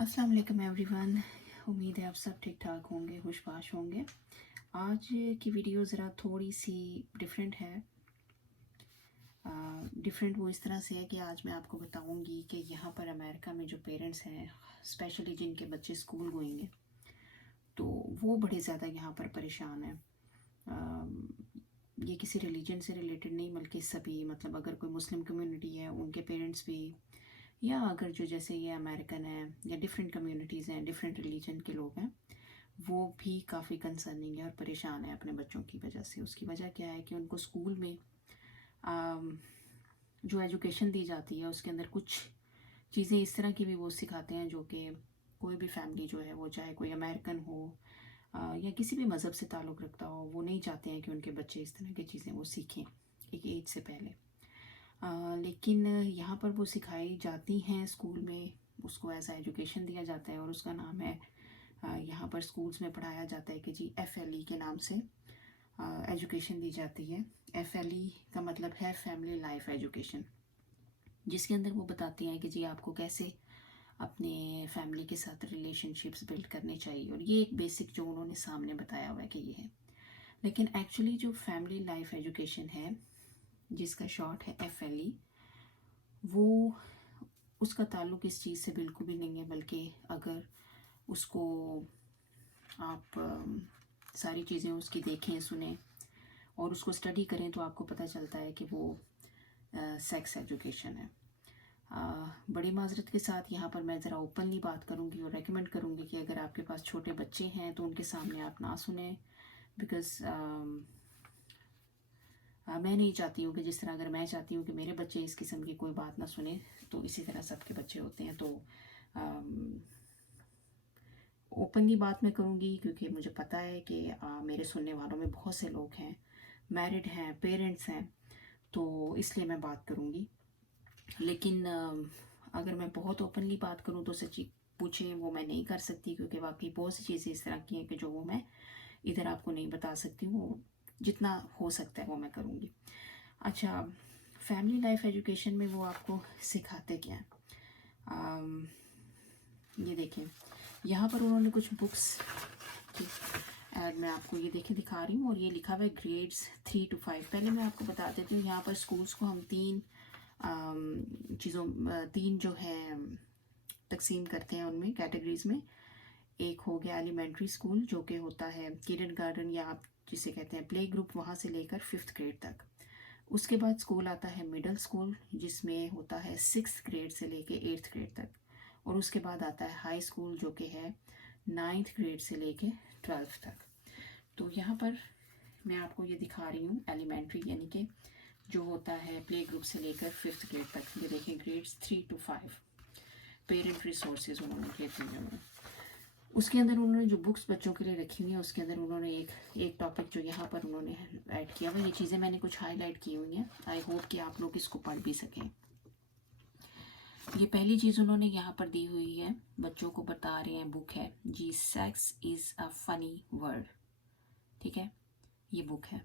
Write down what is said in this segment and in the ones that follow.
अस्सलाम वालेकुम एवरीवन। उम्मीद है आप सब ठीक ठाक होंगे, खुशबाश होंगे। आज की वीडियो ज़रा थोड़ी सी डिफरेंट है। डिफरेंट वो इस तरह से है कि आज मैं आपको बताऊंगी कि यहाँ पर अमेरिका में जो पेरेंट्स हैं, स्पेशली जिनके बच्चे स्कूल गोइंग हैं, तो वो बड़े ज़्यादा यहाँ पर परेशान हैं। ये किसी रिलीजन से रिलेटेड नहीं, बल्कि सभी, मतलब अगर कोई मुस्लिम कम्युनिटी है उनके पेरेंट्स भी, या अगर जो जैसे ये अमेरिकन है या डिफरेंट कम्युनिटीज़ हैं, डिफरेंट रिलीजन के लोग हैं, वो भी काफ़ी कंसर्निंग है और परेशान है अपने बच्चों की वजह से। उसकी वजह क्या है कि उनको स्कूल में आम, जो एजुकेशन दी जाती है उसके अंदर कुछ चीज़ें इस तरह की भी वो सिखाते हैं जो कि कोई भी फैमिली जो है, वो चाहे कोई अमेरिकन हो या किसी भी मज़हब से ताल्लुक़ रखता हो, वो नहीं चाहते हैं कि उनके बच्चे इस तरह की चीज़ें वो सीखें एक एज से पहले। लेकिन यहाँ पर वो सिखाई जाती हैं स्कूल में, उसको एज आ एजुकेशन दिया जाता है और उसका नाम है, यहाँ पर स्कूल्स में पढ़ाया जाता है कि जी FLE के नाम से एजुकेशन दी जाती है। FLE का मतलब है फैमिली लाइफ एजुकेशन, जिसके अंदर वो बताती हैं कि जी आपको कैसे अपने फैमिली के साथ रिलेशनशिप्स बिल्ड करने चाहिए, और ये एक बेसिक जो उन्होंने सामने बताया हुआ है कि ये है। लेकिन एक्चुअली जो फैमिली लाइफ एजुकेशन है, जिसका शॉर्ट है FLE, वो उसका ताल्लुक़ इस चीज़ से बिल्कुल भी नहीं है, बल्कि अगर उसको आप सारी चीज़ें उसकी देखें, सुने और उसको स्टडी करें, तो आपको पता चलता है कि वो सेक्स एजुकेशन है। बड़ी माजरत के साथ यहाँ पर मैं ज़रा ओपनली बात करूँगी और रेकमेंड करूँगी कि अगर आपके पास छोटे बच्चे हैं तो उनके सामने आप ना सुने, बिकॉज़ मैं नहीं चाहती हूँ कि जिस तरह, अगर मैं चाहती हूँ कि मेरे बच्चे इस किस्म की कोई बात ना सुने, तो इसी तरह सबके बच्चे होते हैं। तो ओपनली बात मैं करूँगी क्योंकि मुझे पता है कि मेरे सुनने वालों में बहुत से लोग हैं, मैरिड हैं, पेरेंट्स हैं, तो इसलिए मैं बात करूँगी। लेकिन अगर मैं बहुत ओपनली बात करूँ तो सच्ची पूछें वो मैं नहीं कर सकती, क्योंकि वाकई बहुत सी चीज़ें इस तरह की हैं कि जो वो मैं इधर आपको नहीं बता सकती हूँ। जितना हो सकता है वो मैं करूँगी। अच्छा, फैमिली लाइफ एजुकेशन में वो आपको सिखाते क्या हैं? ये देखें, यहाँ पर उन्होंने कुछ बुक्स की ऐड मैं आपको ये देखें दिखा रही हूँ, और ये लिखा हुआ है ग्रेड्स 3 to 5। पहले मैं आपको बता देती हूँ, यहाँ पर स्कूल्स को हम तीन जो है तकसीम करते हैं उनमें कैटेगरीज में। एक हो गया एलिमेंट्री स्कूल, जो कि होता है किंडरगार्टन, या आप जिसे कहते हैं प्ले ग्रुप, वहाँ से लेकर 5th ग्रेड तक। उसके बाद स्कूल आता है मिडिल स्कूल, जिसमें होता है 6th ग्रेड से लेके 8th ग्रेड तक। और उसके बाद आता है हाई स्कूल, जो कि है 9th ग्रेड से लेके 12th तक। तो यहाँ पर मैं आपको ये दिखा रही हूँ एलिमेंट्री, यानी कि जो होता है प्ले ग्रुप से लेकर 5th ग्रेड तक। ये देखें ग्रेड्स 3 to 5, पेरेंट रिसोर्सेज उन्होंने कहते हैं। उसके अंदर उन्होंने जो बुक्स बच्चों के लिए रखी हुई हैं, उसके अंदर उन्होंने एक टॉपिक जो यहाँ पर उन्होंने ऐड किया हुआ, ये चीज़ें मैंने कुछ हाईलाइट की हुई हैं, आई होप कि आप लोग इसको पढ़ भी सकें। ये पहली चीज़ उन्होंने यहाँ पर दी हुई है, बच्चों को बता रहे हैं, बुक है जी, sex is a funny word. ठीक है, ये बुक है,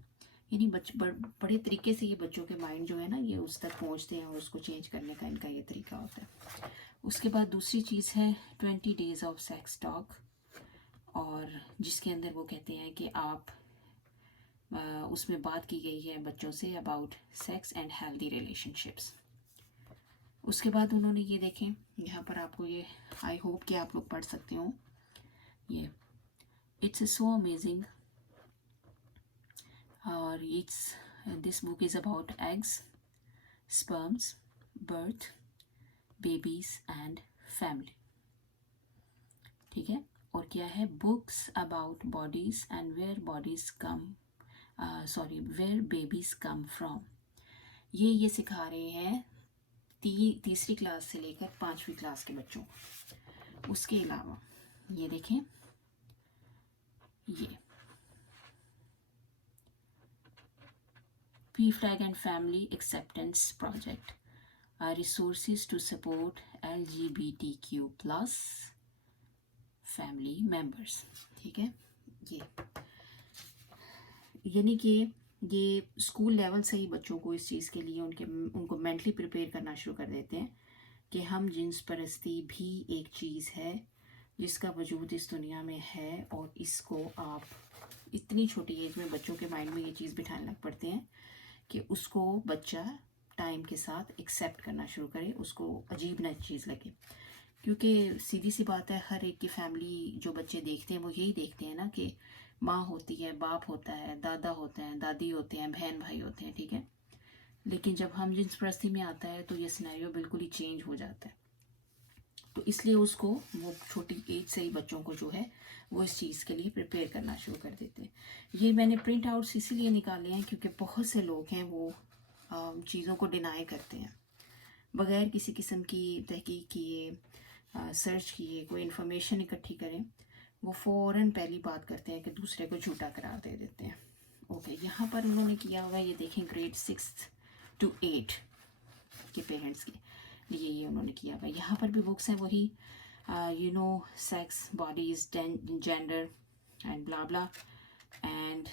यानी बड़े तरीके से ये बच्चों के माइंड जो है ना, ये उस तक पहुँचते हैं और उसको चेंज करने का इनका ये तरीका होता है। उसके बाद दूसरी चीज़ है 20 डेज़ ऑफ सेक्स टॉक, और जिसके अंदर वो कहते हैं कि आप उसमें बात की गई है बच्चों say about sex and healthy relationships. उसके बाद उन्होंने ये देखें, यहाँ पर आपको ये, आई होप कि आप लोग पढ़ सकते हो, ये इट्स सो अमेजिंग, और this book is about eggs, sperms, birth, babies and family. ठीक है, और क्या है, books about bodies and where bodies come, where babies come from. ये सिखा रहे हैं तीसरी क्लास से लेकर 5वीं क्लास के बच्चों को। उसके अलावा ये देखें, ये PFLAG and family acceptance project, resources to support LGBTQ plus family members. ठीक है, ये यानी कि ये स्कूल लेवल से ही बच्चों को इस चीज़ के लिए उनको मेंटली प्रिपेयर करना शुरू कर देते हैं कि हम जिन्स परस्ती भी एक चीज़ है जिसका वजूद इस दुनिया में है, और इसको आप इतनी छोटी एज में बच्चों के माइंड में ये चीज़ बिठाने लग पड़ते हैं कि उसको बच्चा टाइम के साथ एक्सेप्ट करना शुरू करे, उसको अजीब ना चीज़ लगे। क्योंकि सीधी सी बात है, हर एक की फैमिली जो बच्चे देखते हैं वो यही देखते हैं ना कि माँ होती है, बाप होता है, दादा होते हैं, दादी होते हैं, बहन भाई होते हैं, ठीक है। लेकिन जब हम जिन्स परस्ती में आता है तो ये सिनेरियो बिल्कुल ही चेंज हो जाता है। तो इसलिए उसको वो छोटी एज से ही बच्चों को जो है वो इस चीज़ के लिए प्रिपेयर करना शुरू कर देते हैं। ये मैंने प्रिंट आउट्स इसीलिए निकाले हैं क्योंकि बहुत से लोग हैं वो चीज़ों को डिनाई करते हैं बगैर किसी किस्म की तहकीक किए, सर्च किए, कोई इन्फॉर्मेशन इकट्ठी करें, वो फ़ौरन पहली बात करते हैं कि दूसरे को झूठा करार दे देते हैं। ओके, यहाँ पर उन्होंने किया हुआ है, ये देखें, ग्रेड 6 to 8 के पेरेंट्स के लिए ये उन्होंने किया हुआ है। यहाँ पर भी बुक्स हैं वही, sex, bodies, gender and blah blah, and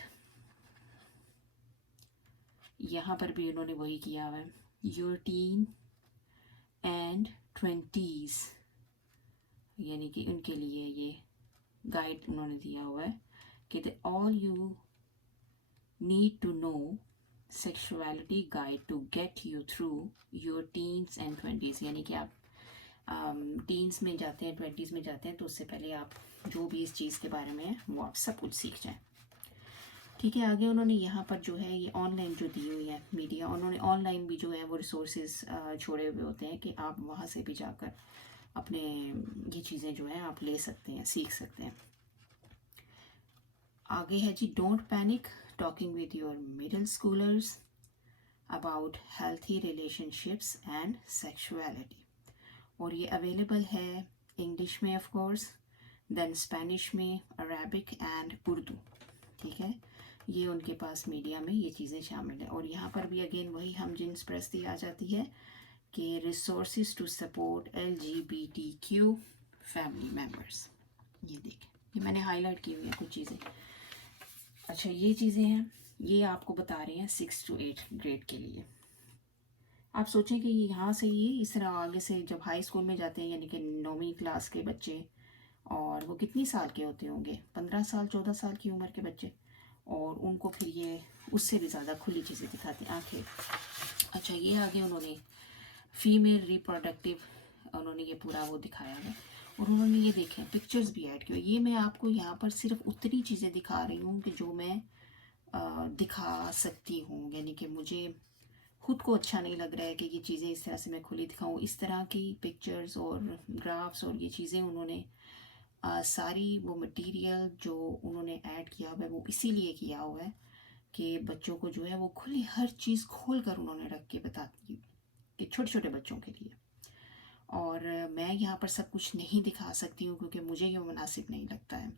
यहाँ पर भी उन्होंने वही किया हुआ है, योर टीन एंड 20s, यानी कि उनके लिए ये गाइड उन्होंने दिया हुआ है कि all you need to know sexuality guide to get you through your teens and 20s, यानी कि आप टीन्स में जाते हैं, 20s में जाते हैं, तो उससे पहले आप जो भी इस चीज़ के बारे में है वो आप सब कुछ सीख जाएं। ठीक है, आगे उन्होंने यहाँ पर जो है ये ऑनलाइन जो दी हुई है मीडिया, उन्होंने ऑनलाइन भी जो है वो रिसोर्सेज छोड़े हुए होते हैं कि आप वहाँ से भी जाकर अपने ये चीज़ें जो है आप ले सकते हैं, सीख सकते हैं। आगे है जी, don't panic talking with your middle schoolers about healthy relationships and sexuality, और ये अवेलेबल है इंग्लिश में ऑफ कोर्स, देन स्पेनिश में, अरेबिक एंड उर्दू, ठीक है। ये उनके पास मीडिया में ये चीज़ें शामिल है। और यहाँ पर भी अगेन वही हम जिन्स परस्ती आ जाती है कि resources to support LGBTQ family members, ये देखें, ये मैंने हाईलाइट की हुई है कुछ चीज़ें। अच्छा, ये चीज़ें हैं, ये आपको बता रहे हैं 6 to 8 ग्रेड के लिए। आप सोचें कि यहाँ से ही इस तरह आगे से जब हाई स्कूल में जाते हैं, यानी कि 9वीं क्लास के बच्चे, और वो कितनी साल के होते होंगे, 15 साल 14 साल की उम्र के बच्चे, और उनको फिर ये उससे भी ज़्यादा खुली चीज़ें दिखाती हैं आंखें। अच्छा, ये आगे उन्होंने फीमेल रिप्रोडक्टिव उन्होंने ये पूरा वो दिखाया है, और उन्होंने ये देखें पिक्चर्स भी ऐड किए। ये मैं आपको यहाँ पर सिर्फ उतनी चीज़ें दिखा रही हूँ कि जो मैं दिखा सकती हूँ, यानी कि मुझे खुद को अच्छा नहीं लग रहा है कि ये चीज़ें इस तरह से मैं खुली दिखाऊँ। इस तरह की पिक्चर्स और ग्राफ्स और ये चीज़ें उन्होंने सारी वो मटेरियल जो उन्होंने ऐड किया हुआ है वो इसीलिए किया हुआ है कि बच्चों को जो है वो खुली हर चीज़ खोल कर उन्होंने रख के बताती है कि छोटे छोटे बच्चों के लिए। और मैं यहाँ पर सब कुछ नहीं दिखा सकती हूँ क्योंकि मुझे ये मुनासिब नहीं लगता है।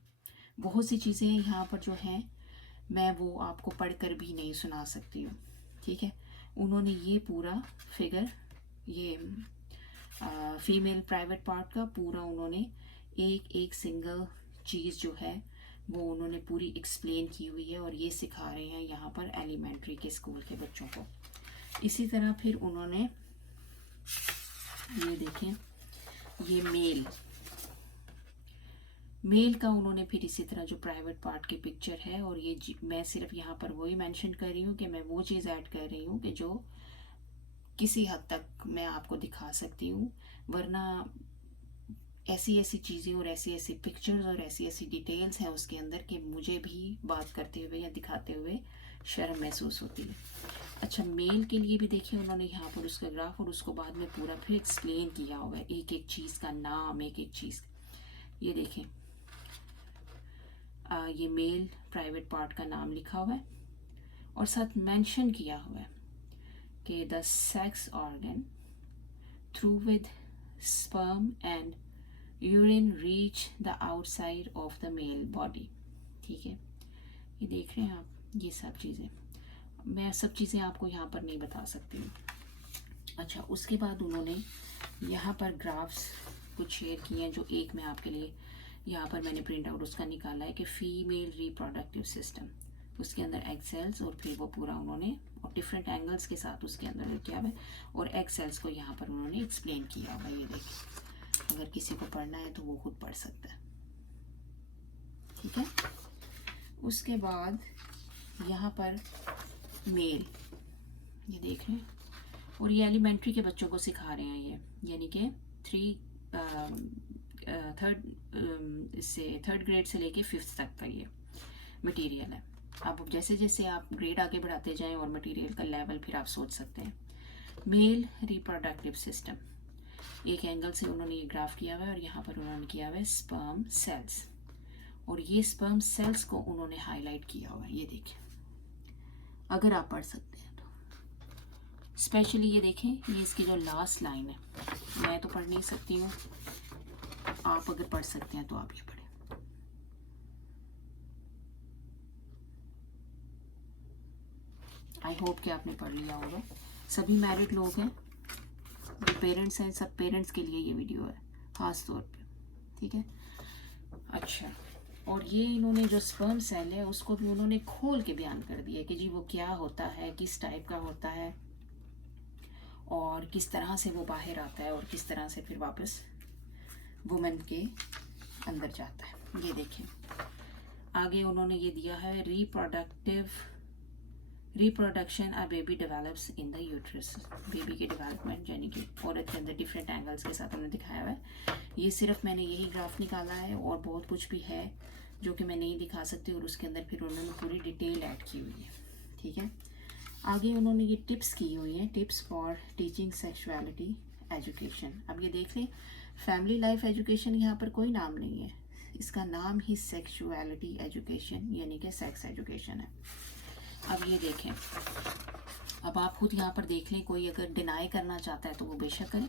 बहुत सी चीज़ें यहाँ पर जो हैं मैं वो आपको पढ़ कर भी नहीं सुना सकती हूँ, ठीक है। उन्होंने ये पूरा फिगर, ये फीमेल प्राइवेट पार्ट का पूरा उन्होंने एक एक सिंगल चीज़ जो है वो उन्होंने पूरी एक्सप्लेन की हुई है, और ये सिखा रहे हैं यहाँ पर एलिमेंट्री के स्कूल के बच्चों को। इसी तरह फिर उन्होंने ये देखें, ये मेल का उन्होंने फिर इसी तरह जो प्राइवेट पार्ट की पिक्चर है, और ये मैं सिर्फ यहाँ पर वही मेंशन कर रही हूँ कि मैं वो चीज़ ऐड कर रही हूँ कि जो किसी हद तक मैं आपको दिखा सकती हूँ, वरना ऐसी ऐसी चीज़ें और ऐसी ऐसी पिक्चर्स और ऐसी ऐसी डिटेल्स हैं उसके अंदर कि मुझे भी बात करते हुए या दिखाते हुए शर्म महसूस होती है। अच्छा, मेल के लिए भी देखिए उन्होंने यहाँ पर उसका ग्राफ और उसको बाद में पूरा फिर एक्सप्लेन किया हुआ है, एक एक चीज़ का नाम, एक एक चीज़। ये देखें, ये मेल प्राइवेट पार्ट का नाम लिखा हुआ है और साथ मेंशन किया हुआ है कि the sex organ through with sperm and urine reach the outside of the male body, ठीक है। ये देख रहे हैं आप, ये सब चीज़ें मैं सब चीज़ें आपको यहाँ पर नहीं बता सकती हूँ। अच्छा, उसके बाद उन्होंने यहाँ पर ग्राफ्स कुछ शेयर किए हैं, जो एक मैं आपके लिए यहाँ पर मैंने प्रिंट आउट उसका निकाला है कि फीमेल रिप्रोडक्टिव सिस्टम, उसके अंदर एग सेल्स और फिर वो पूरा उन्होंने और डिफरेंट एंगल्स के साथ उसके अंदर क्या है, और एग सेल्स को यहाँ पर उन्होंने एक्सप्लेन किया हुआ है। ये देखिए, अगर किसी को पढ़ना है तो वो खुद पढ़ सकता है, ठीक है। उसके बाद यहाँ पर मेल, ये देख रहे हैं, और ये एलिमेंट्री के बच्चों को सिखा रहे हैं ये, यानी कि थर्ड ग्रेड से लेके 5th तक का ये मटेरियल है। अब जैसे जैसे आप ग्रेड आगे बढ़ाते जाएं और मटेरियल का लेवल फिर आप सोच सकते हैं। मेल रिप्रोडक्टिव सिस्टम, एक एंगल से उन्होंने ये ग्राफ किया हुआ है, और यहाँ पर उन्होंने किया हुआ है स्पर्म सेल्स, और ये स्पर्म सेल्स को उन्होंने हाईलाइट किया हुआ है। ये देखिए, अगर आप पढ़ सकते हैं तो स्पेशली ये देखें, ये इसकी जो लास्ट लाइन है, मैं तो पढ़ नहीं सकती हूँ, आप अगर पढ़ सकते हैं तो आप ये पढ़ें। आई होप कि आपने पढ़ लिया होगा। सभी मैरिड लोग हैं, जो पेरेंट्स हैं, सब पेरेंट्स के लिए ये वीडियो है ख़ास तौर पे, ठीक है। अच्छा, और ये इन्होंने जो स्पर्म सेल है उसको भी उन्होंने खोल के बयान कर दिया कि जी वो क्या होता है, किस टाइप का होता है, और किस तरह से वो बाहर आता है, और किस तरह से फिर वापस वुमेन के अंदर जाता है। ये देखें, आगे उन्होंने ये दिया है reproduction a baby develops in the uterus, baby के डेवलपमेंट यानी कि औरत के अंदर डिफरेंट एंगल्स के साथ उन्होंने दिखाया हुआ है। ये सिर्फ मैंने यही ग्राफ निकाला है, और बहुत कुछ भी है जो कि मैं नहीं दिखा सकती, और उसके अंदर फिर उन्होंने पूरी डिटेल ऐड की हुई है, ठीक है। आगे उन्होंने ये टिप्स की हुई हैं, tips for teaching sexuality education. अब ये देख लें, फैमिली लाइफ एजुकेशन यहाँ पर कोई नाम नहीं है, इसका नाम ही सेक्सुअलिटी एजुकेशन यानी कि सेक्स एजुकेशन है। अब ये देखें, अब आप खुद यहाँ पर देख लें, कोई अगर डिनाई करना चाहता है तो वो बेशक करें।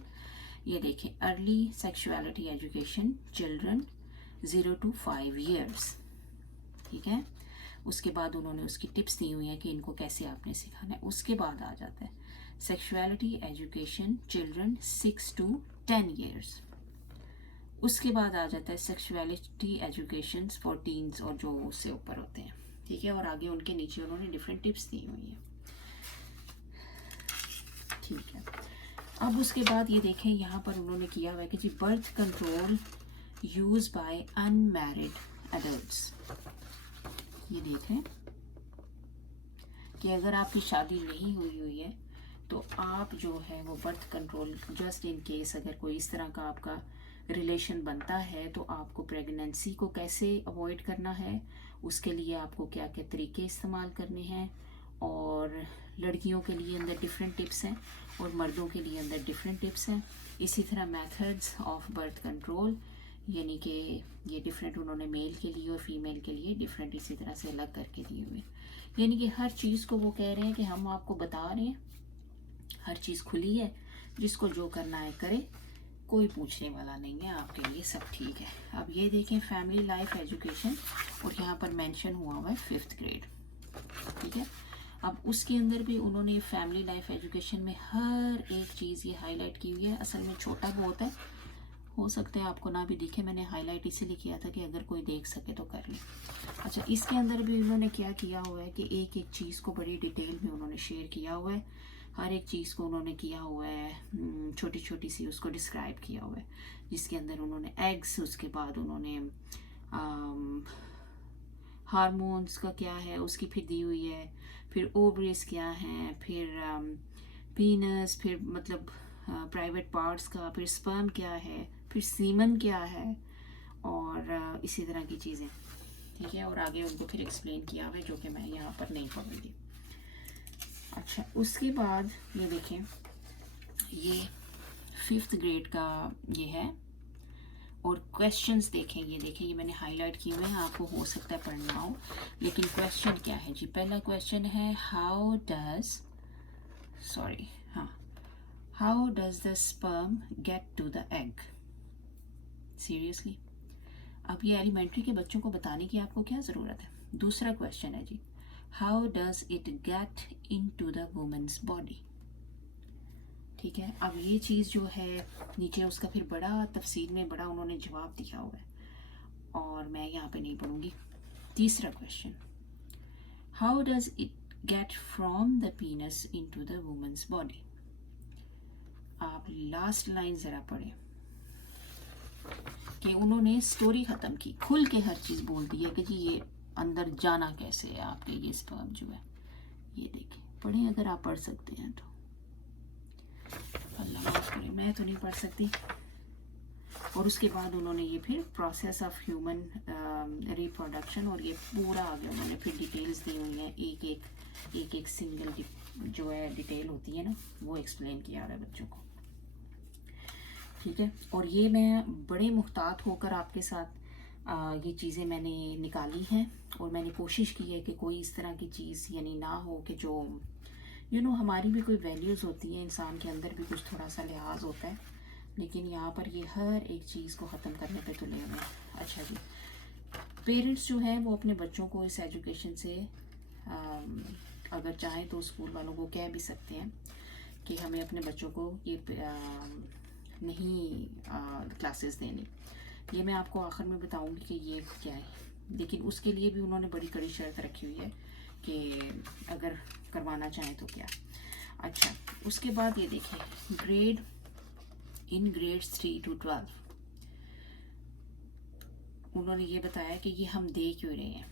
ये देखें, early sexuality education children 0 to 5 years, ठीक है। उसके बाद उन्होंने उसकी टिप्स दी हुई हैं कि इनको कैसे आपने सिखाना है। उसके बाद आ जाता है sexuality education children 6 to 10 years। उसके बाद आ जाता है सेक्सुअलिटी एजुकेशन फॉर टीन्स, और जो उससे ऊपर होते हैं, ठीक है। और आगे उनके नीचे उन्होंने डिफरेंट टिप्स दी हुई हैं, ठीक है। अब उसके बाद ये देखें, यहाँ पर उन्होंने किया हुआ है कि जी birth control use by unmarried adults. ये देखें कि अगर आपकी शादी नहीं हुई है तो आप जो है वो birth control, just in case अगर कोई इस तरह का आपका रिलेशन बनता है तो आपको प्रेगनेंसी को कैसे अवॉइड करना है, उसके लिए आपको क्या क्या तरीके इस्तेमाल करने हैं, और लड़कियों के लिए अंदर डिफरेंट टिप्स हैं और मर्दों के लिए अंदर डिफरेंट टिप्स हैं। इसी तरह मेथड्स ऑफ बर्थ कंट्रोल, यानी कि ये डिफरेंट उन्होंने मेल के लिए और फीमेल के लिए डिफरेंट इसी तरह से अलग करके दिए हुए, यानी कि हर चीज़ को वो कह रहे हैं कि हम आपको बता रहे हैं, हर चीज़ खुली है, जिसको जो करना है करे, कोई पूछने वाला नहीं है, आपके लिए सब ठीक है। अब ये देखें फैमिली लाइफ एजुकेशन, और यहाँ पर मेंशन हुआ हुआ है 5th ग्रेड, ठीक है। अब उसके अंदर भी उन्होंने फैमिली लाइफ एजुकेशन में हर एक चीज़ ये हाईलाइट की हुई है। असल में छोटा बहुत है, हो सकता है आपको ना भी दिखे, मैंने हाईलाइट इसीलिए किया था कि अगर कोई देख सके तो कर ले। अच्छा, इसके अंदर भी उन्होंने क्या किया हुआ है कि एक एक चीज़ को बड़ी डिटेल में उन्होंने शेयर किया हुआ है, हर एक चीज़ को उन्होंने किया हुआ है, छोटी छोटी सी उसको डिस्क्राइब किया हुआ है, जिसके अंदर उन्होंने एग्स, उसके बाद उन्होंने हार्मोन्स का क्या है उसकी फिर दी हुई है, फिर ओवरीज क्या हैं, फिर पीनस, फिर मतलब प्राइवेट पार्ट्स का, फिर स्पर्म क्या है, फिर सीमन क्या है, और इसी तरह की चीज़ें, ठीक है। और आगे उनको फिर एक्सप्लेन किया हुआ है, जो कि मैं यहाँ पर नहीं पढ़ूंगी। अच्छा, उसके बाद ये देखें, ये 5th ग्रेड का ये है, और क्वेश्चंस देखें, ये देखें, ये मैंने हाईलाइट किए हुए हैं, आपको हो सकता है पढ़ना हो, लेकिन क्वेश्चन क्या है जी। पहला क्वेश्चन है how does the sperm get to the egg. Seriously, अब ये एलिमेंट्री के बच्चों को बताने की आपको क्या ज़रूरत है। दूसरा क्वेश्चन है जी, how does it get into the women's body, ठीक है। अब ये चीज़ जो है नीचे उसका फिर बड़ा तफसील में बड़ा उन्होंने जवाब दिया हुआ है, और मैं यहाँ पे नहीं पढ़ूंगी। तीसरा question, how does it get from the penis into the women's body. आप लास्ट लाइन ज़रा पढ़ें कि उन्होंने स्टोरी ख़त्म की, खुल के हर चीज़ बोल दी है कि जी ये अंदर जाना कैसे है आपके, ये स्पर्म जो है। ये देखिए, पढ़ें अगर आप पढ़ सकते हैं तो। अल्लाह माफ़ करे, मैं तो नहीं पढ़ सकती। और उसके बाद उन्होंने ये फिर प्रोसेस ऑफ ह्यूमन रिप्रोडक्शन और ये पूरा आगे उन्होंने फिर डिटेल्स दी हुई हैं, एक एक सिंगल जो है डिटेल होती है ना, वो एक्सप्लेन किया है बच्चों को। ठीक है, और ये मैं बड़े मुहतात होकर आपके साथ ये चीज़ें मैंने निकाली हैं, और मैंने कोशिश की है कि कोई इस तरह की चीज़ यानी ना हो कि जो हमारी भी कोई वैल्यूज़ होती हैं, इंसान के अंदर भी कुछ थोड़ा सा लिहाज होता है, लेकिन यहाँ पर ये हर एक चीज़ को ख़त्म करने पे तुले हुए हैं। अच्छा जी, पेरेंट्स जो हैं वो अपने बच्चों को इस एजुकेशन से अगर चाहें तो स्कूल वालों को कह भी सकते हैं कि हमें अपने बच्चों को ये नहीं क्लासेस देनी। ये मैं आपको आखिर में बताऊंगी कि ये क्या है, लेकिन उसके लिए भी उन्होंने बड़ी कड़ी शर्त रखी हुई है कि अगर करवाना चाहें तो क्या। अच्छा, उसके बाद ये देखें, इन ग्रेड्स 3 to 12 उन्होंने ये बताया कि ये हम दे क्यों रहे हैं,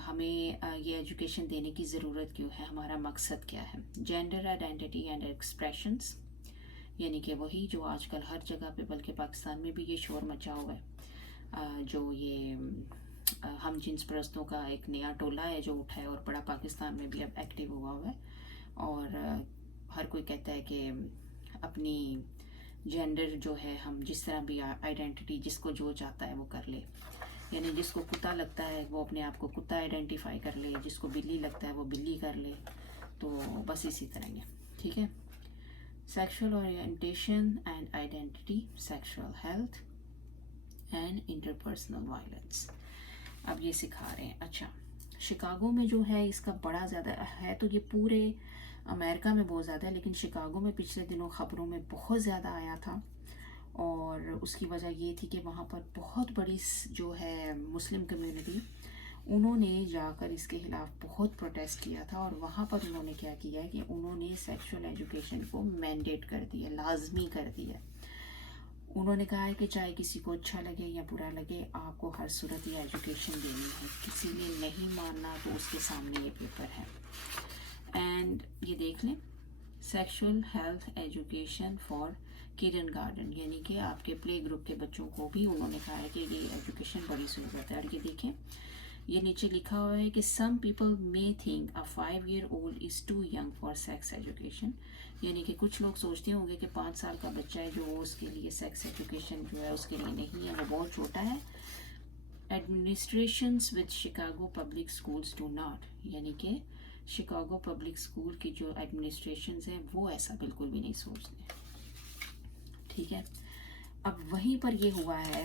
हमें ये एजुकेशन देने की ज़रूरत क्यों है, हमारा मकसद क्या है। जेंडर आइडेंटिटी एंड एक्सप्रेशंस, यानी कि वही जो आजकल हर जगह पे, बल्कि पाकिस्तान में भी ये शोर मचा हुआ है, जो ये हम जिन्स परस्तों का एक नया टोला है जो उठा है और बड़ा पाकिस्तान में भी अब एक्टिव हुआ है, और हर कोई कहता है कि अपनी जेंडर जो है हम जिस तरह भी आइडेंटिटी, जिसको जो चाहता है वो कर ले, यानी जिसको कुत्ता लगता है वो अपने आप को कुत्ता आइडेंटिफाई कर ले, जिसको बिल्ली लगता है वो बिल्ली कर ले, तो बस इसी तरह ही है। ठीक है, sexual orientation and identity, sexual health and interpersonal violence, अब ये सिखा रहे हैं। अच्छा, शिकागो में जो है इसका बड़ा ज़्यादा है, तो ये पूरे अमेरिका में बहुत ज़्यादा है, लेकिन शिकागो में पिछले दिनों ख़बरों में बहुत ज़्यादा आया था, और उसकी वजह ये थी कि वहाँ पर बहुत बड़ी जो है मुस्लिम कम्युनिटी, उन्होंने जाकर इसके ख़िलाफ़ बहुत प्रोटेस्ट किया था, और वहाँ पर उन्होंने क्या किया है कि उन्होंने सेक्सुअल एजुकेशन को मैंडेट कर दिया, लाजमी कर दिया। उन्होंने कहा है कि चाहे किसी को अच्छा लगे या बुरा लगे, आपको हर सूरत ये एजुकेशन देनी है, किसी ने नहीं मानना तो उसके सामने ये पेपर है। एंड ये देख लें, sexual health education for kindergarten, यानी कि आपके प्ले ग्रुप के बच्चों को भी उन्होंने कहा है कि ये एजुकेशन बड़ी ज़रूरत है। और ये देखें, ये नीचे लिखा हुआ है कि some people may think a 5-year-old is too young for sex education, यानी कि कुछ लोग सोचते होंगे कि 5 साल का बच्चा है जो उसके लिए सेक्स एजुकेशन जो है उसके लिए नहीं है, वो बहुत छोटा है। Administrations with Chicago public schools do not, यानी कि शिकागो पब्लिक स्कूल की जो एडमिनिस्ट्रेशंस हैं वो ऐसा बिल्कुल भी नहीं सोचते। ठीक है, अब वहीं पर ये हुआ है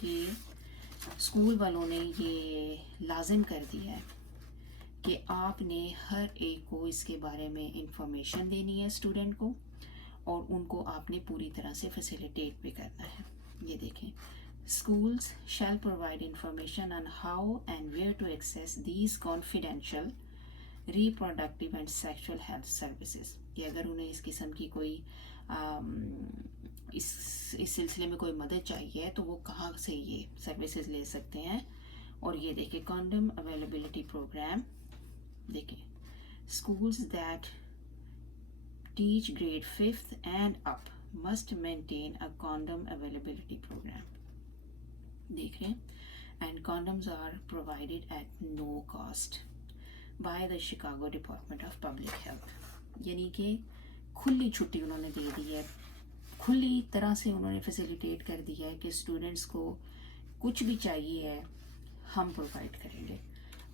कि स्कूल वालों ने ये लाजिम कर दिया है कि आपने हर एक को इसके बारे में इंफॉर्मेशन देनी है स्टूडेंट को, और उनको आपने पूरी तरह से फैसिलिटेट भी करना है। ये देखें, schools shall provide information on how and where to access these confidential reproductive and sexual health services, कि अगर उन्हें इस किस्म की कोई इस सिलसिले में कोई मदद चाहिए तो वो कहाँ से ये सर्विसेज ले सकते हैं। और ये देखिए, कॉन्डम अवेलेबिलिटी प्रोग्राम, देखिए, schools that teach grade 5th and up must maintain a condom availability program, देख रहे हैं, and condoms are provided at no cost by the Chicago Department of Public Health, यानी कि खुली छुट्टी उन्होंने दे दी है, खुली तरह से उन्होंने फैसिलिटेट कर दिया है कि स्टूडेंट्स को कुछ भी चाहिए है हम प्रोवाइड करेंगे,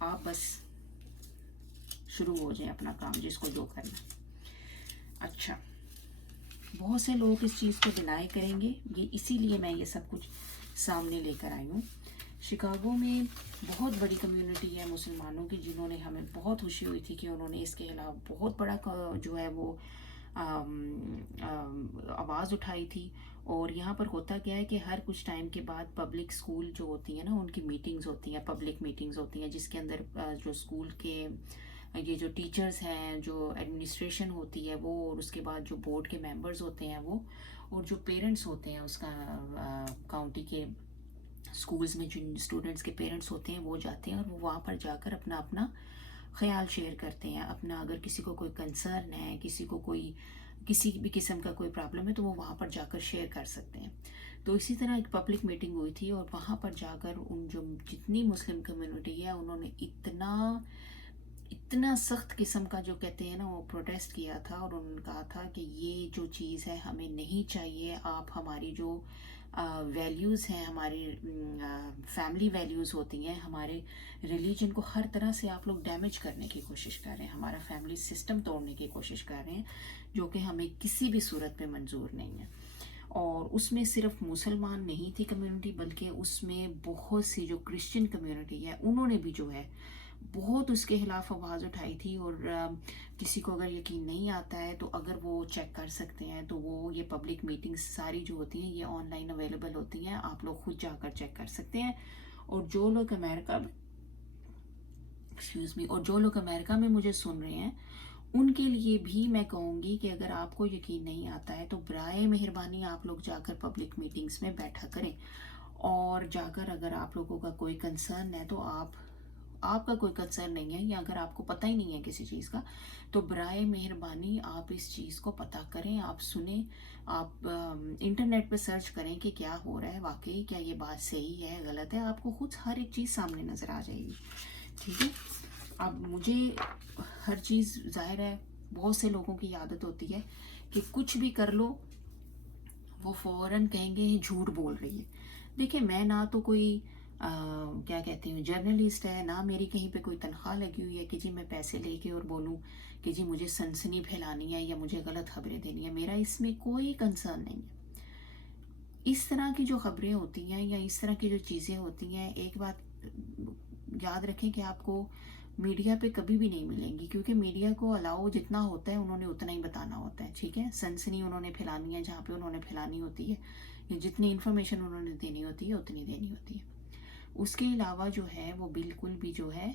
आप बस शुरू हो जाए अपना काम, जिसको जो करना। अच्छा, बहुत से लोग इस चीज़ को डिनाई करेंगे, ये इसीलिए मैं ये सब कुछ सामने लेकर आई हूँ। शिकागो में बहुत बड़ी कम्युनिटी है मुसलमानों की, जिन्होंने, हमें बहुत खुशी हुई थी कि उन्होंने इसके खिलाफ बहुत बड़ा जो है वो आवाज़ उठाई थी, और यहाँ पर होता क्या है कि हर कुछ टाइम के बाद पब्लिक स्कूल जो होती है ना, उनकी मीटिंग्स होती हैं, पब्लिक मीटिंग्स होती हैं, जिसके अंदर जो स्कूल के ये जो टीचर्स हैं, जो एडमिनिस्ट्रेशन होती है वो, और उसके बाद जो बोर्ड के मेंबर्स होते हैं वो, और जो पेरेंट्स होते हैं उसका काउंटी के स्कूल्स में जिन स्टूडेंट्स के पेरेंट्स होते हैं वो जाते हैं, और वो वहाँ पर जाकर अपना अपना ख्याल शेयर करते हैं अपना। अगर किसी को कोई कंसर्न है, किसी को कोई किसी भी किस्म का कोई प्रॉब्लम है, तो वो वहाँ पर जाकर शेयर कर सकते हैं। तो इसी तरह एक पब्लिक मीटिंग हुई थी, और वहाँ पर जाकर उन जो जितनी मुस्लिम कम्युनिटी है उन्होंने इतना इतना सख्त किस्म का जो कहते हैं ना वो प्रोटेस्ट किया था, और उन्होंने कहा था कि ये जो चीज़ है हमें नहीं चाहिए। आप हमारी जो वैल्यूज़ हैं, हमारी फैमिली वैल्यूज़ होती हैं, हमारे रिलीजन को हर तरह से आप लोग डैमेज करने की कोशिश कर रहे हैं, हमारा फैमिली सिस्टम तोड़ने की कोशिश कर रहे हैं, जो कि हमें किसी भी सूरत में मंजूर नहीं है। और उसमें सिर्फ मुसलमान नहीं थी कम्युनिटी, बल्कि उसमें बहुत सी जो क्रिश्चियन कम्युनिटी है उन्होंने भी जो है बहुत उसके खिलाफ आवाज़ उठाई थी। और किसी को अगर यकीन नहीं आता है तो अगर वो चेक कर सकते हैं, तो वो ये पब्लिक मीटिंग्स सारी जो होती हैं ये ऑनलाइन अवेलेबल होती हैं, आप लोग खुद जाकर चेक कर सकते हैं। और जो लोग अमेरिका में और जो लोग अमेरिका में मुझे सुन रहे हैं उनके लिए भी मैं कहूँगी कि अगर आपको यकीन नहीं आता है तो बराए मेहरबानी आप लोग जाकर पब्लिक मीटिंग्स में बैठा करें, और जाकर अगर आप लोगों का कोई कंसर्न है तो आपका कोई कंसर्न नहीं है, या अगर आपको पता ही नहीं है किसी चीज़ का, तो बराए मेहरबानी आप इस चीज़ को पता करें, आप सुने, आप इंटरनेट पे सर्च करें कि क्या हो रहा है, वाकई क्या ये बात सही है गलत है, आपको खुद हर एक चीज़ सामने नज़र आ जाएगी। ठीक है। अब मुझे हर चीज़ जाहिर है, बहुत से लोगों की आदत होती है कि कुछ भी कर लो वो फ़ौरन कहेंगे झूठ बोल रही है। देखिए, मैं ना तो कोई क्या कहती हूँ जर्नलिस्ट है, ना मेरी कहीं पे कोई तनख्वाह लगी हुई है कि जी मैं पैसे लेके और बोलूँ कि जी मुझे सनसनी फैलानी है या मुझे गलत खबरें देनी है। मेरा इसमें कोई कंसर्न नहीं है। इस तरह की जो खबरें होती हैं या इस तरह की जो चीज़ें होती हैं, एक बात याद रखें कि आपको मीडिया पे कभी भी नहीं मिलेंगी, क्योंकि मीडिया को अलाउ जितना होता है उन्होंने उतना ही बताना होता है। ठीक है, सनसनी उन्होंने फैलानी है जहाँ पे उन्होंने फैलानी होती है, या जितनी इन्फॉर्मेशन उन्होंने देनी होती है उतनी देनी होती है। उसके अलावा जो है वो बिल्कुल भी जो है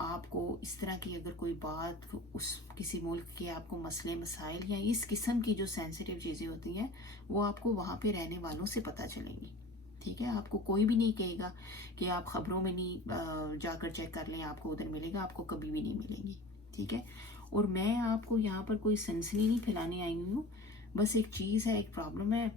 आपको इस तरह की अगर कोई बात उस किसी मुल्क के आपको मसले मसाइल या इस किस्म की जो सेंसिटिव चीज़ें होती हैं वो आपको वहाँ पे रहने वालों से पता चलेंगी। ठीक है, आपको कोई भी नहीं कहेगा कि आप ख़बरों में नहीं जाकर चेक कर लें, आपको उधर मिलेगा, आपको कभी भी नहीं मिलेंगी। ठीक है। और मैं आपको यहाँ पर कोई सनसनी नहीं फैलाने आई हुई हूँ, बस एक चीज़ है, एक प्रॉब्लम है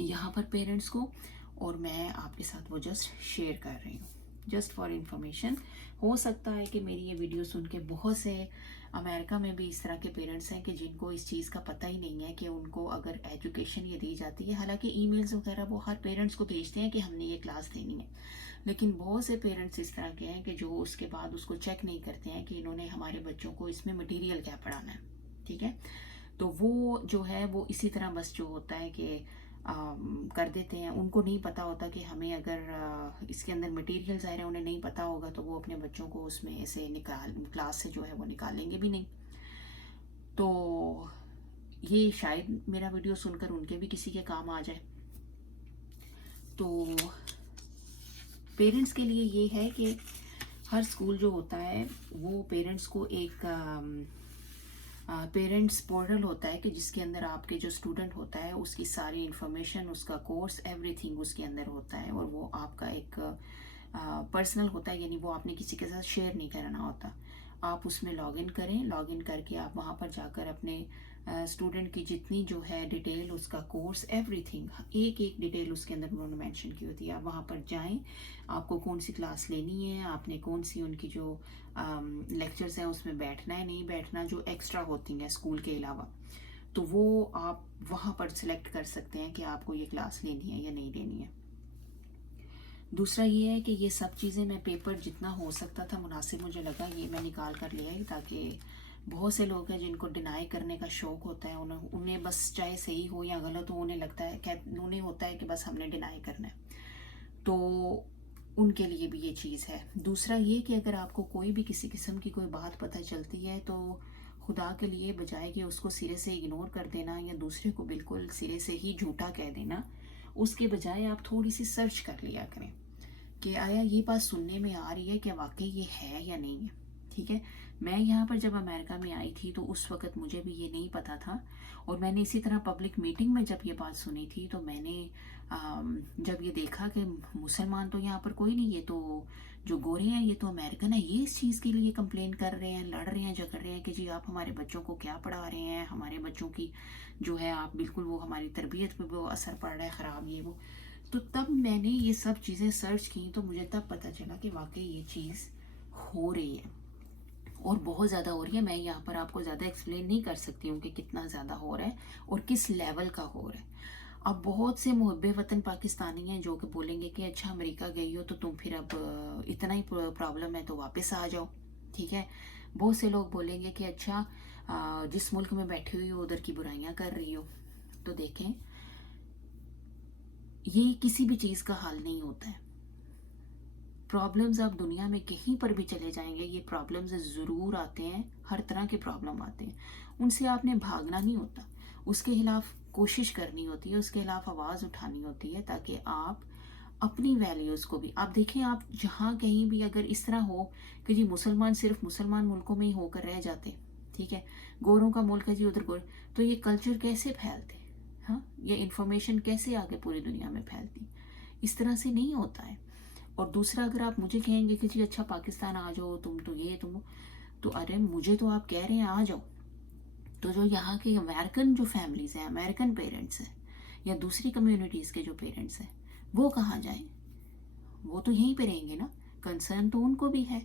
यहाँ पर पेरेंट्स को, और मैं आपके साथ वो जस्ट शेयर कर रही हूँ, जस्ट फॉर इंफॉर्मेशन। हो सकता है कि मेरी ये वीडियो सुन के बहुत से अमेरिका में भी इस तरह के पेरेंट्स हैं कि जिनको इस चीज़ का पता ही नहीं है कि उनको अगर एजुकेशन ये दी जाती है, हालांकि ईमेल्स वगैरह वो हर पेरेंट्स को भेजते हैं कि हमने ये क्लास लेनी है, लेकिन बहुत से पेरेंट्स इस तरह के हैं कि जो उसके बाद उसको चेक नहीं करते हैं कि इन्होंने हमारे बच्चों को इसमें मटीरियल क्या पढ़ाना है। ठीक है। तो वो जो है वो इसी तरह बस जो होता है कि कर देते हैं, उनको नहीं पता होता कि हमें अगर इसके अंदर मटेरियल ज़ाहिर है उन्हें नहीं पता होगा तो वो अपने बच्चों को उसमें से निकाल क्लास से जो है वो निकालेंगे भी नहीं। तो ये शायद मेरा वीडियो सुनकर उनके भी किसी के काम आ जाए। तो पेरेंट्स के लिए ये है कि हर स्कूल जो होता है वो पेरेंट्स को एक पेरेंट्स पोर्टल होता है कि जिसके अंदर आपके जो स्टूडेंट होता है उसकी सारी इन्फॉर्मेशन, उसका कोर्स, एवरीथिंग उसके अंदर होता है, और वो आपका एक पर्सनल होता है, यानी वो आपने किसी के साथ शेयर नहीं करना होता। आप उसमें लॉगिन करें, लॉगिन करके आप वहाँ पर जाकर अपने स्टूडेंट की जितनी जो है डिटेल, उसका कोर्स, एवरीथिंग, एक एक डिटेल उसके अंदर उन्होंने मेंशन की होती है। आप वहाँ पर जाएं, आपको कौन सी क्लास लेनी है, आपने कौन सी उनकी जो लेक्चर्स हैं उसमें बैठना है नहीं बैठना, जो एक्स्ट्रा होती हैं स्कूल के अलावा, तो वो आप वहाँ पर सिलेक्ट कर सकते हैं कि आपको ये क्लास लेनी है या नहीं लेनी है। दूसरा ये है कि ये सब चीज़ें मैं पेपर जितना हो सकता था मुनासिब मुझे लगा ये मैं निकाल कर ले आई, ताकि बहुत से लोग हैं जिनको डिनाई करने का शौक़ होता है, उन्हें बस चाहे सही हो या गलत हो, उन्हें लगता है उन्हें होता है कि बस हमने डिनाई करना है, तो उनके लिए भी ये चीज़ है। दूसरा ये कि अगर आपको कोई भी किसी किस्म की कोई बात पता चलती है तो खुदा के लिए बजाय कि उसको सिरे से इग्नोर कर देना या दूसरे को बिल्कुल सिरे से ही झूठा कह देना, उसके बजाय आप थोड़ी सी सर्च कर लिया करें कि आया ये बात सुनने में आ रही है कि वाकई ये है या नहीं है। ठीक है, मैं यहाँ पर जब अमेरिका में आई थी तो उस वक़्त मुझे भी ये नहीं पता था, और मैंने इसी तरह पब्लिक मीटिंग में जब ये बात सुनी थी तो मैंने जब ये देखा कि मुसलमान तो यहाँ पर कोई नहीं, ये तो जो गोरे हैं ये तो अमेरिकन है, ये इस चीज़ के लिए कंप्लेन कर रहे हैं, लड़ रहे हैं, झगड़ रहे हैं कि जी आप हमारे बच्चों को क्या पढ़ा रहे हैं, हमारे बच्चों की जो है आप बिल्कुल वो हमारी तरबियत पे वो असर पड़ रहा है ख़राब, ये वो। तो तब मैंने ये सब चीज़ें सर्च की तो मुझे तब पता चला कि वाकई ये चीज़ हो रही है और बहुत ज़्यादा हो रही है। मैं यहाँ पर आपको ज़्यादा एक्सप्लेन नहीं कर सकती हूँ कि कितना ज़्यादा हो रहा है और किस लेवल का हो रहा है। अब बहुत से मुहब्बे वतन पाकिस्तानी हैं जो कि बोलेंगे कि अच्छा अमेरिका गई हो तो तुम फिर अब इतना ही प्रॉब्लम है तो वापस आ जाओ। ठीक है, बहुत से लोग बोलेंगे कि अच्छा जिस मुल्क में बैठी हुई हो उधर की बुराइयां कर रही हो। तो देखें, ये किसी भी चीज़ का हल नहीं होता है। प्रॉब्लम्स आप दुनिया में कहीं पर भी चले जाएंगे, ये प्रॉब्लम्स ज़रूर आते हैं, हर तरह के प्रॉब्लम आते हैं। उनसे आपने भागना नहीं होता, उसके खिलाफ कोशिश करनी होती है, उसके खिलाफ आवाज़ उठानी होती है ताकि आप अपनी वैल्यूज़ को भी आप देखें। आप जहाँ कहीं भी अगर इस तरह हो कि जी मुसलमान सिर्फ मुसलमान मुल्कों में ही होकर रह जाते, ठीक है, गोरों का मुल्क है जी उधर गोर, तो ये कल्चर कैसे फैलते, हाँ, ये इन्फॉर्मेशन कैसे आगे पूरी दुनिया में फैलती? इस तरह से नहीं होता है। और दूसरा, अगर आप मुझे कहेंगे कि जी अच्छा पाकिस्तान आ जाओ तुम तो ये तुम, तो अरे मुझे तो आप कह रहे हैं आ जाओ, तो जो यहाँ के अमेरिकन जो फैमिलीज़ हैं, अमेरिकन पेरेंट्स हैं या दूसरी कम्युनिटीज़ के जो पेरेंट्स हैं, वो कहाँ जाएं? वो तो यहीं पे रहेंगे ना। कंसर्न तो उनको भी है,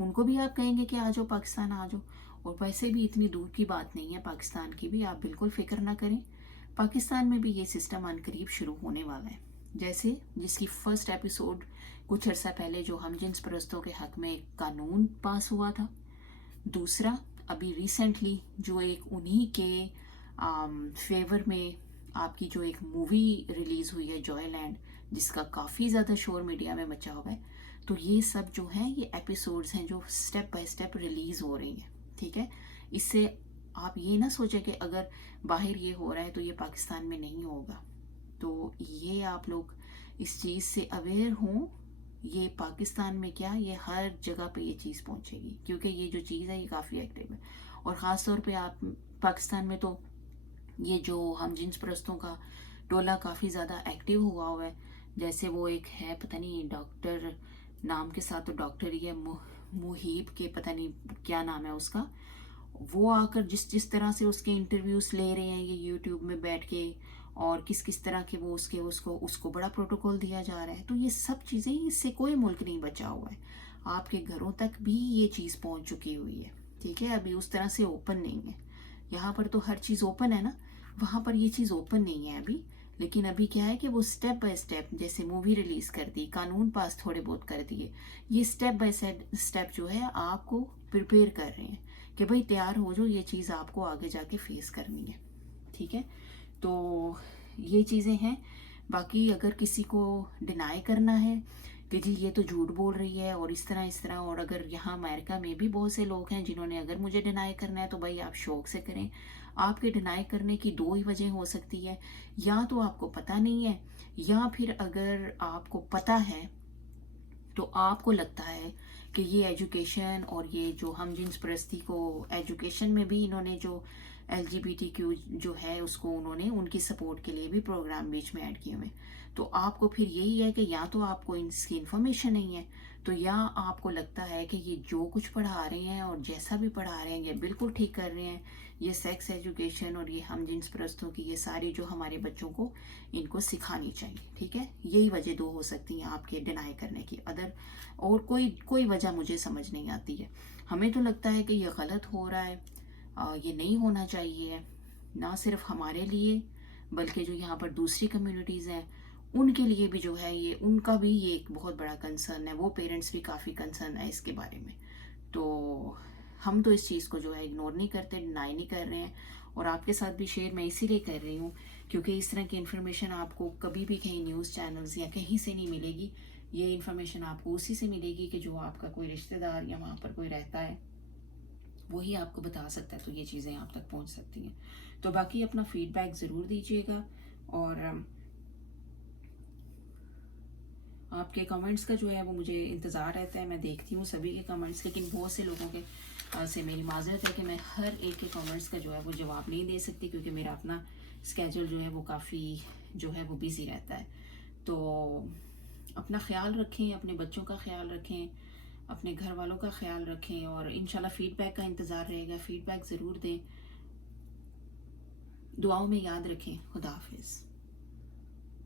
उनको भी आप कहेंगे कि आ जाओ पाकिस्तान आ जाओ। और वैसे भी इतनी दूर की बात नहीं है पाकिस्तान की भी, आप बिल्कुल फिक्र ना करें। पाकिस्तान में भी ये सिस्टम अनकरीब शुरू होने वाला है। जैसे जिसकी फर्स्ट एपिसोड कुछ अर्सा पहले जो हम जिन्स परस्तों के हक में एक कानून पास हुआ था। दूसरा, अभी रिसेंटली जो एक उन्हीं के फेवर में आपकी जो एक मूवी रिलीज़ हुई है जॉयलैंड, जिसका काफ़ी ज़्यादा शोर मीडिया में मचा हुआ है। तो ये सब जो है ये एपिसोड्स हैं जो स्टेप बाय स्टेप रिलीज़ हो रही हैं। ठीक है, इससे आप ये ना सोचें कि अगर बाहर ये हो रहा है तो ये पाकिस्तान में नहीं होगा। तो ये आप लोग इस चीज़ से अवेयर हों। ये पाकिस्तान में क्या, ये हर जगह पे ये चीज़ पहुंचेगी, क्योंकि ये जो चीज़ है ये काफ़ी एक्टिव है। और ख़ास तौर पे आप पाकिस्तान में तो ये जो हम जिन्स परस्तों का टोला काफ़ी ज़्यादा एक्टिव हुआ है। जैसे वो एक है, पता नहीं डॉक्टर नाम के साथ तो डॉक्टर ही है, मुहीब के पता नहीं क्या नाम है उसका। वो आकर जिस जिस तरह से उसके इंटरव्यूज़ ले रहे हैं ये यूट्यूब में बैठ के, और किस किस तरह के वो उसके उसको उसको बड़ा प्रोटोकॉल दिया जा रहा है। तो ये सब चीज़ें, इससे कोई मुल्क नहीं बचा हुआ है, आपके घरों तक भी ये चीज़ पहुंच चुकी हुई है। ठीक है, अभी उस तरह से ओपन नहीं है। यहाँ पर तो हर चीज़ ओपन है ना, वहाँ पर ये चीज़ ओपन नहीं है अभी। लेकिन अभी क्या है कि वो स्टेप बाय स्टेप, जैसे मूवी रिलीज़ कर दी, कानून पास थोड़े बहुत कर दिए, ये स्टेप बाय स्टेप जो है आपको प्रिपेयर कर रहे हैं कि भाई तैयार हो जाओ, ये चीज़ आपको आगे जाके फेस करनी है। ठीक है, तो ये चीज़ें हैं। बाकी अगर किसी को डिनाई करना है कि जी ये तो झूठ बोल रही है और इस तरह, और अगर यहाँ अमेरिका में भी बहुत से लोग हैं जिन्होंने अगर मुझे डिनाई करना है तो भाई आप शौक से करें। आपके डिनाई करने की दो ही वजह हो सकती है, या तो आपको पता नहीं है, या फिर अगर आपको पता है तो आपको लगता है कि ये एजुकेशन और ये जो हम जिन्स परस्ती को एजुकेशन में भी इन्होंने जो LGBTQ जो है उसको उन्होंने उनकी सपोर्ट के लिए भी प्रोग्राम बीच में ऐड किए हुए। तो आपको फिर यही है कि या तो आपको इसकी इन्फॉर्मेशन नहीं है, तो या आपको लगता है कि ये जो कुछ पढ़ा रहे हैं और जैसा भी पढ़ा रहे हैं ये बिल्कुल ठीक कर रहे हैं। ये सेक्स एजुकेशन और ये हम जिन्स परस्तों की ये सारी जो हमारे बच्चों को इनको सिखानी चाहिए। ठीक है, यही वजह दो हो सकती हैं आपके डिनाई करने की। अदर और कोई वजह मुझे समझ नहीं आती है। हमें तो लगता है कि ये गलत हो रहा है, ये नहीं होना चाहिए, ना सिर्फ हमारे लिए बल्कि जो यहाँ पर दूसरी कम्युनिटीज़ हैं उनके लिए भी जो है ये, उनका भी ये एक बहुत बड़ा कंसर्न है। वो पेरेंट्स भी काफ़ी कंसर्न है इसके बारे में। तो हम तो इस चीज़ को जो है इग्नोर नहीं करते, डिनाई नहीं कर रहे हैं। और आपके साथ भी शेयर मैं इसीलिए कर रही हूँ क्योंकि इस तरह की इन्फॉर्मेशन आपको कभी भी कहीं न्यूज़ चैनल्स या कहीं से नहीं मिलेगी। ये इन्फॉर्मेशन आपको उसी से मिलेगी कि जो आपका कोई रिश्तेदार या वहाँ पर कोई रहता है, वही आपको बता सकता है, तो ये चीज़ें आप तक पहुंच सकती हैं। तो बाकी अपना फीडबैक ज़रूर दीजिएगा, और आपके कमेंट्स का जो है वो मुझे इंतज़ार रहता है। मैं देखती हूँ सभी के कमेंट्स, लेकिन बहुत से लोगों के से मेरी माज़रत है कि मैं हर एक के कमेंट्स का जो है वो जवाब नहीं दे सकती, क्योंकि मेरा अपना स्केजूल जो है वो काफ़ी जो है वो बिज़ी रहता है। तो अपना ख्याल रखें, अपने बच्चों का ख्याल रखें, अपने घर वालों का ख्याल रखें, और इंशाल्लाह फ़ीडबैक का इंतज़ार रहेगा। फ़ीडबैक ज़रूर दें, दुआओं में याद रखें। खुदा हाफिज़।